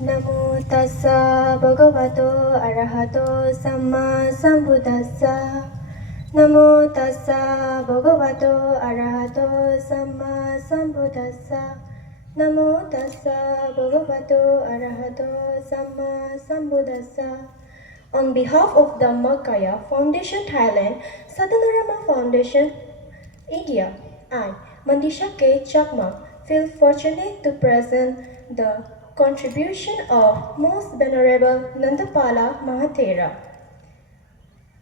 Namo tassa bhagavato arahato samma sambuddhassa. Namo tassa bhagavato arahato samma sambuddhassa. Namo tassa bhagavato arahato samma sambuddhassa. On behalf of the Dhammakaya Foundation Thailand, Sadhanarama Foundation India, I, Mandisha K. Chakma, feel fortunate to present the contribution of Most Venerable Nandapala Mahathera.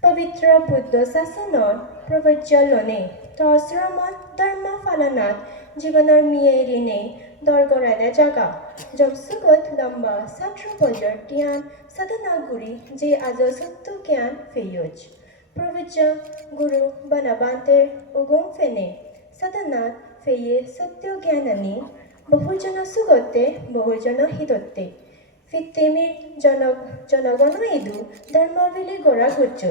Pavitra Buddha Sasanot, Provajalone, Torsramat Dharma Falanat, Jivanar Mierine, Dorgorada Jaga, Job Sugot Lamba, Satra Pojar Tian, Sadanaguri, J. Azosuttu Kyan Feyuj. Provaja Guru Banabante, Ugum Fene, Sadanat Feye Satyo Gyanani, Bahujana Sugote, Bahujana Hidote. Fittemir জনগণ ইদু ধর্মবিলি গড়া Gujju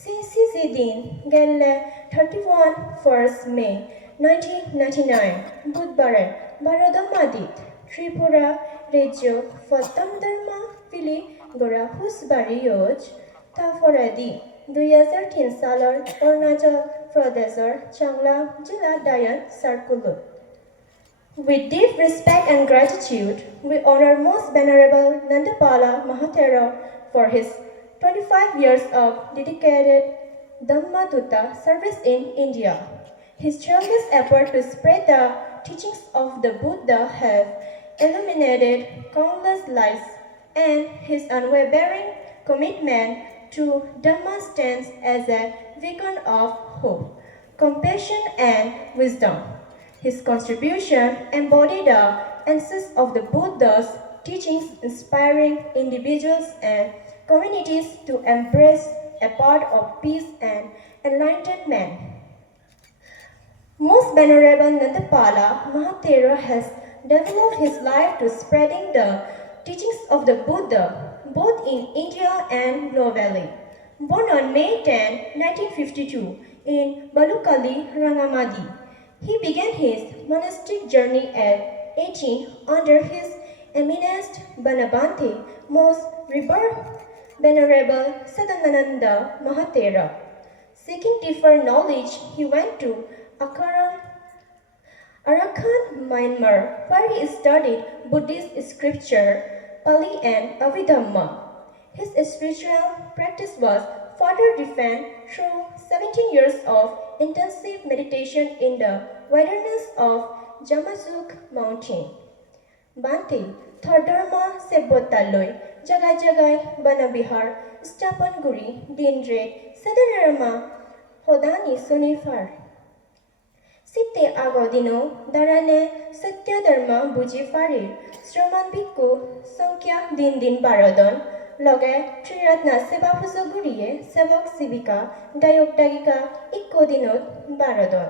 CC দিন গেলে 31 1st May 1999 বুধবারে বারদমাদিত ত্রিপুরা রাজ্য ফতম ধর্ম বিলি গড়া হুসবাড়ি ইয়োজ তাফরাদি 2003 সালৰ অৰুণাচল প্ৰদেশৰ চাংলা জিলা Dayan সাৰ্কুলত With deep respect and gratitude, we honor Most Venerable Nandapala Mahathera for his 25 years of dedicated Dhammadutta service in India. His tireless effort to spread the teachings of the Buddha have illuminated countless lives, and his unwavering commitment to Dhamma stands as a beacon of hope, compassion, and wisdom. His contribution embodied the essence of the Buddha's teachings, inspiring individuals and communities to embrace a path of peace and enlightenment. Most Venerable Nandapala Mahathera has devoted his life to spreading the teachings of the Buddha, both in India and globally. Born on May 10, 1952, in Balukali, Rangamadi, he began his monastic journey at 18 under his eminence Bante, most revered Venerable Sadananda Mahathera. Seeking deeper knowledge, he went to Arakan, Myanmar, where he studied Buddhist scripture, Pali and Abhidhamma. His spiritual practice was further deepened through 17 years of intensive meditation in the wilderness of Jamazuk Mountain. Bante, Thardharma Sebbotaloi, Jagai Jagai, Banabihar, Stapanguri, Dindre, Sadanarama, Hodani Sunifar. Sitte Agodino, Darane, Satya Dharma Buji Farir, Sraman Bhikkhu, Sankya Din Baradon, লগে ত্ৰিৰত্না সেৱা সুযোগগুৰিয়ে সেৱক শিবিকা দায়ক দায়িকা ইকদিনত বাৰদন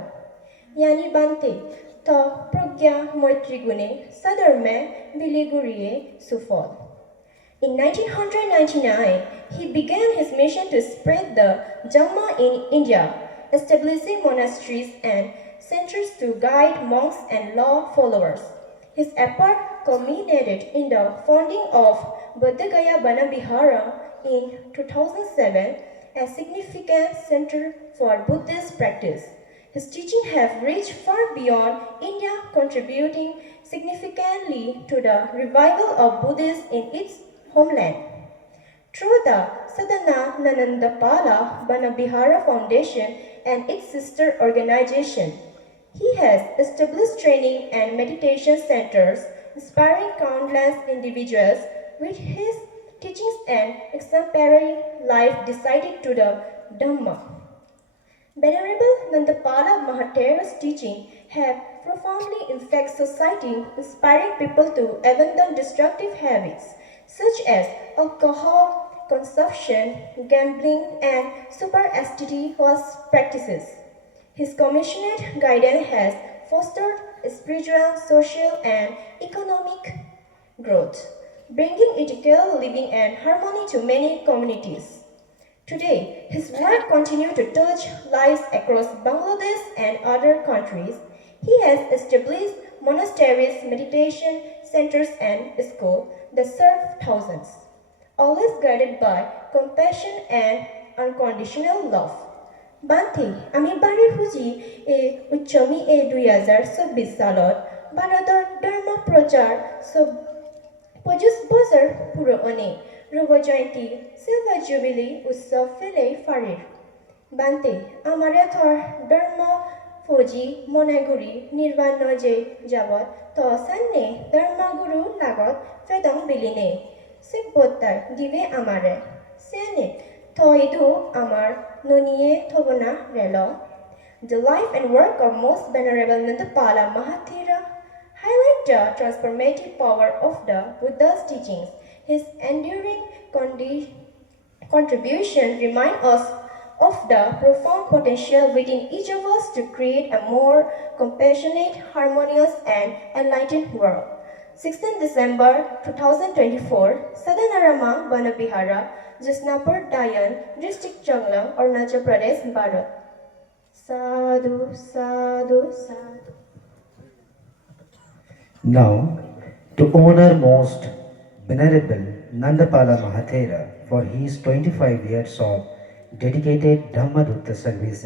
ইয়ানি বান্তে ত প্ৰজ্ঞা মৈত্ৰী গুণে সদৰ্মে বিলিগুৰিয়ে সুফল In 1999, he began his mission to spread the Dhamma in India, establishing monasteries and centers to guide monks and law followers. His effort culminated in the founding of Bodhgaya Banabihara in 2007, a significant center for Buddhist practice. His teachings have reached far beyond India, contributing significantly to the revival of Buddhism in its homeland. Through the Ven.Nandapal Banabihara Foundation and its sister organization, he has established training and meditation centers, inspiring countless individuals with his teachings and exemplary life decided to the Dhamma. Venerable Nandapala Mahathera's teachings have profoundly impacted society, inspiring people to abandon destructive habits such as alcohol consumption, gambling, and superstitious practices. His commissioned guidance has fostered spiritual, social, and economic growth, bringing ethical living and harmony to many communities. Today, his work continues to touch lives across Bangladesh and other countries. He has established monasteries, meditation centers, and schools that serve thousands, always guided by compassion and unconditional love. Bhante, আমি বাড়িৰ সুজি এই উচ্চমি এই 2024 সালত ভাৰতৰ ধৰ্ম প্ৰচাৰ 25 বছৰ পুৰণি ৰূপ জয়ন্তী চিলভাৰ জুবিলী উৎসৱ ফেলে ফাৰিৰ। Bhante, আমাৰ এথৰ ধৰ্ম ফৌজি মনাগুৰি নিৰ্বাণ নজে যাবত তো সান্নে ধৰ্মগুৰু লাগত ফেদং বিলিনে সিকবতাই দিবে আমাৰে সেনে থইদু আমাৰ ননিয়ে থবনা ৰেলো। The life and work of most venerable Nandapala Mahathira highlight the transformative power of the Buddha's teachings. His enduring contribution remind us of the profound potential within each of us to create a more compassionate, harmonious, and enlightened world. 16 December 2024, Sadanarama Banabihara, Jasnapur Dayan, District Changlang, Arunachal Pradesh, Bharat. Sadhu, sadhu, sadhu. Now, to honor most venerable Nandapala Mahathira for his 25 years of dedicated Dhammadutta service